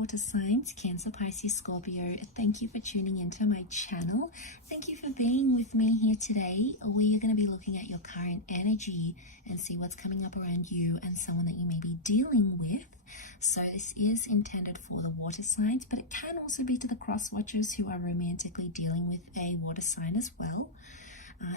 water signs, Cancer, Pisces, Scorpio. Thank you for tuning into my channel. Thank you for being with me here today. We are going to be looking at your current energy and see what's coming up around you and someone that you may be dealing with. So this is intended for the water signs, but it can also be to the cross watchers who are romantically dealing with a water sign as well.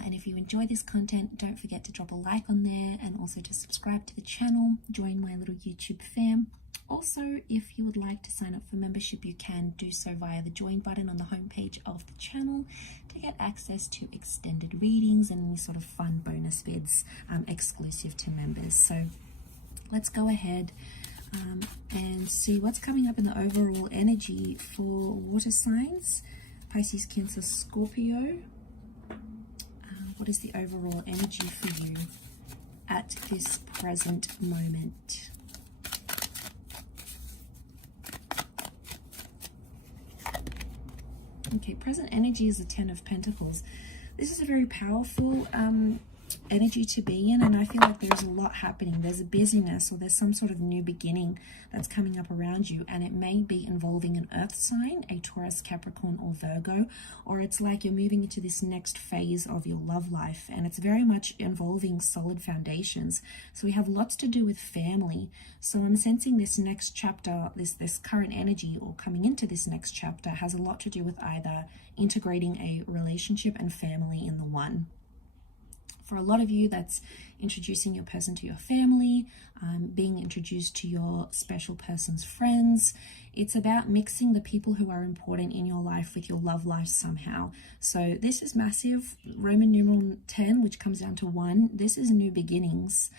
And if you enjoy this content, don't forget to drop a like on there and also to subscribe to the channel, join my little YouTube fam. Also, if you would like to sign up for membership, you can do so via the join button on the homepage of the channel to get access to extended readings and any sort of fun bonus vids exclusive to members. So let's go ahead and see what's coming up in the overall energy for water signs, Pisces, Cancer, Scorpio. What is the overall energy for you at this present moment? Okay, present energy is the Ten of Pentacles. This is a very powerful energy to be in, and I feel like there's a lot happening. There's a busyness, or there's some sort of new beginning that's coming up around you, and it may be involving an earth sign, a Taurus, Capricorn, or Virgo, or it's like you're moving into this next phase of your love life, and it's very much involving solid foundations. So we have lots to do with family. So I'm sensing this next chapter, this current energy, or coming into this next chapter, has a lot to do with either integrating a relationship and family in the one. For a lot of you, that's introducing your person to your family, being introduced to your special person's friends. It's about mixing the people who are important in your life with your love life somehow. So this is massive. Roman numeral 10, which comes down to 1. This is new beginnings,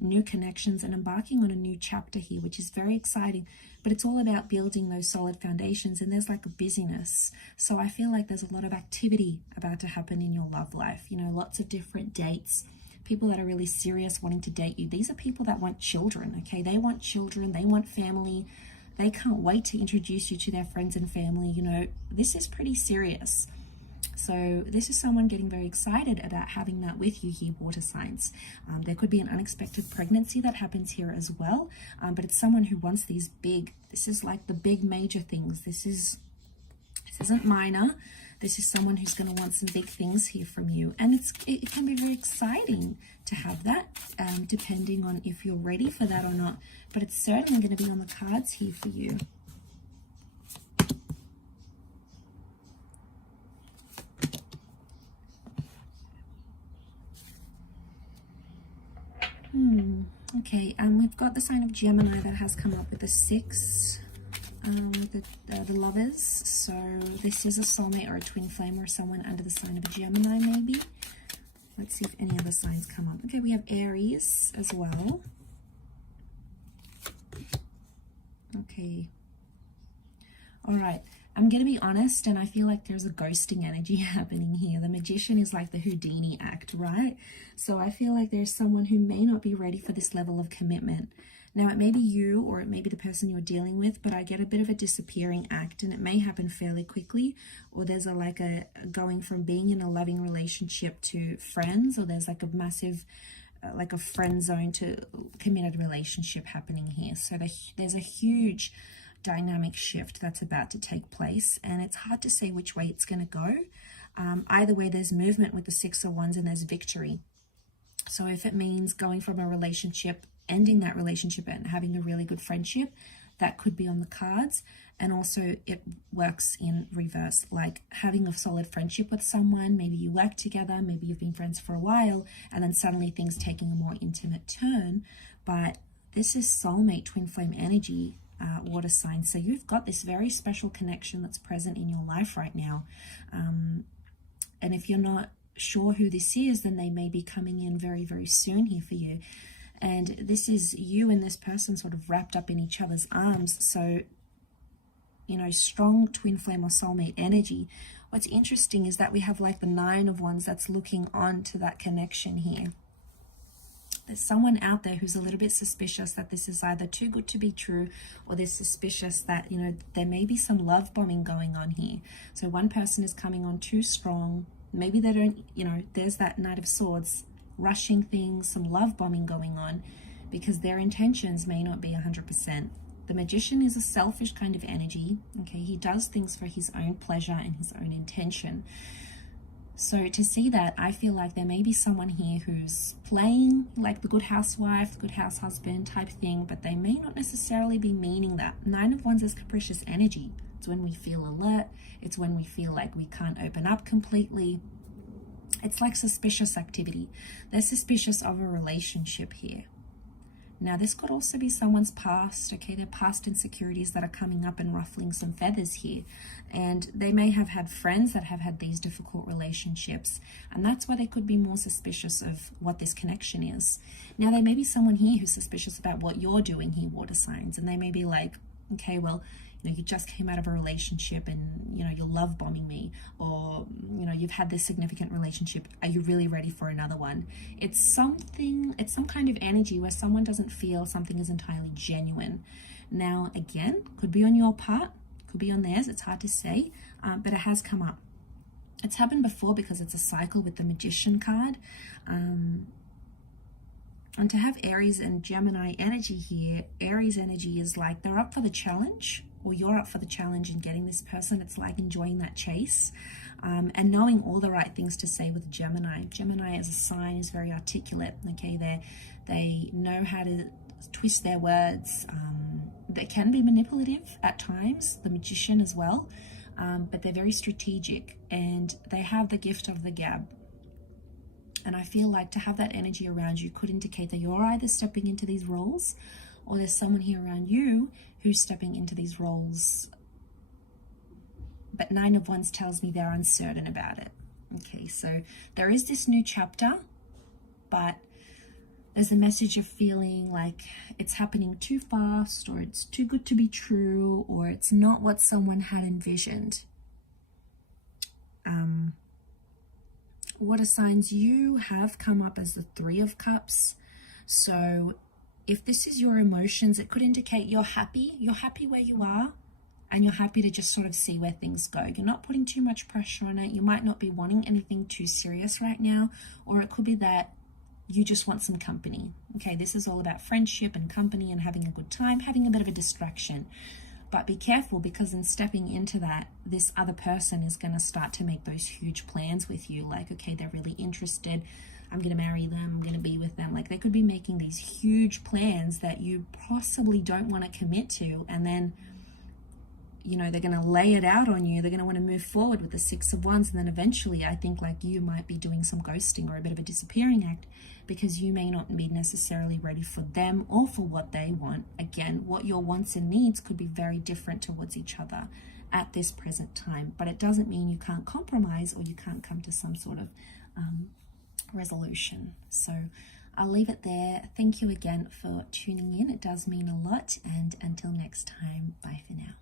new connections, and embarking on a new chapter here, which is very exciting. But it's all about building those solid foundations, and there's like a busyness. So I feel like there's a lot of activity about to happen in your love life. You know, lots of different dates, people that are really serious wanting to date you. These are people that want children, okay? They want children, they want family. They can't wait to introduce you to their friends and family. You know, this is pretty serious. So this is someone getting very excited about having that with you here, water signs. There could be an unexpected pregnancy that happens here as well, but it's someone who wants these big, this is like the big major things. This isn't minor. This is someone who's going to want some big things here from you. And it can be very exciting to have that, depending on if you're ready for that or not. But it's certainly going to be on the cards here for you. Okay, we've got the sign of Gemini that has come up with the 6, the lovers. So this is a soulmate or a twin flame or someone under the sign of Gemini maybe. Let's see if any other signs come up. Okay, we have Aries as well. Okay. All right. I'm going to be honest, and I feel like there's a ghosting energy happening here. The Magician is like the Houdini act, right? So I feel like there's someone who may not be ready for this level of commitment. Now, it may be you or it may be the person you're dealing with, but I get a bit of a disappearing act, and it may happen fairly quickly, or there's a going from being in a loving relationship to friends, or there's like a massive like a friend zone to committed relationship happening here. So there's a huge dynamic shift that's about to take place, and it's hard to say which way it's going to go. Either way, there's movement with the 6 of Wands, and there's victory. So if it means going from a relationship, ending that relationship and having a really good friendship, that could be on the cards. And also it works in reverse, like having a solid friendship with someone. Maybe you work together, maybe you've been friends for a while, and then suddenly things taking a more intimate turn. But this is soulmate twin flame energy, water sign. So you've got this very special connection that's present in your life right now. And if you're not sure who this is, then they may be coming in very, very soon here for you. And this is you and this person sort of wrapped up in each other's arms. So, you know, strong twin flame or soulmate energy. What's interesting is that we have like the 9 of Wands that's looking on to that connection here. There's someone out there who's a little bit suspicious that this is either too good to be true, or they're suspicious that, you know, there may be some love bombing going on here. So one person is coming on too strong. Maybe they don't, you know, there's that Knight of Swords, rushing things, some love bombing going on, because their intentions may not be 100%. The Magician is a selfish kind of energy. Okay, he does things for his own pleasure and his own intention. So to see that, I feel like there may be someone here who's playing like the good housewife, the good house husband type thing, but they may not necessarily be meaning that. 9 of Wands is capricious energy. It's when we feel alert. It's when we feel like we can't open up completely. It's like suspicious activity. They're suspicious of a relationship here. Now, this could also be someone's past, okay? Their past insecurities that are coming up and ruffling some feathers here. And they may have had friends that have had these difficult relationships. And that's why they could be more suspicious of what this connection is. Now, there may be someone here who's suspicious about what you're doing here, water signs. And they may be like, okay, well, you just came out of a relationship and, you're love bombing me, or, you've had this significant relationship. Are you really ready for another one? It's some kind of energy where someone doesn't feel something is entirely genuine. Now, again, could be on your part, could be on theirs. It's hard to say, but it has come up. It's happened before because it's a cycle with the Magician card. And to have Aries and Gemini energy here, Aries energy is like they're up for the challenge, or you're up for the challenge in getting this person. It's like enjoying that chase and knowing all the right things to say with Gemini. Gemini as a sign is very articulate. Okay, they know how to twist their words. They can be manipulative at times, the Magician as well, but they're very strategic and they have the gift of the gab. And I feel like to have that energy around you could indicate that you're either stepping into these roles, or there's someone here around you who's stepping into these roles. But 9 of Wands tells me they're uncertain about it. Okay, so there is this new chapter, but there's a message of feeling like it's happening too fast, or it's too good to be true, or it's not what someone had envisioned. Water signs, you have come up as the 3 of Cups. So if this is your emotions, it could indicate you're happy where you are, and you're happy to just sort of see where things go. You're not putting too much pressure on it. You might not be wanting anything too serious right now, or it could be that you just want some company. Okay, this is all about friendship and company and having a good time, having a bit of a distraction. But be careful, because in stepping into that, this other person is going to start to make those huge plans with you. Like, okay, they're really interested. I'm going to marry them. I'm going to be with them. Like, they could be making these huge plans that you possibly don't want to commit to. And then, they're going to lay it out on you. They're going to want to move forward with the 6 of Wands. And then eventually, I think like you might be doing some ghosting or a bit of a disappearing act, because you may not be necessarily ready for them or for what they want. Again, what your wants and needs could be very different towards each other at this present time. But it doesn't mean you can't compromise or you can't come to some sort of resolution. So I'll leave it there. Thank you again for tuning in. It does mean a lot. And until next time, bye for now.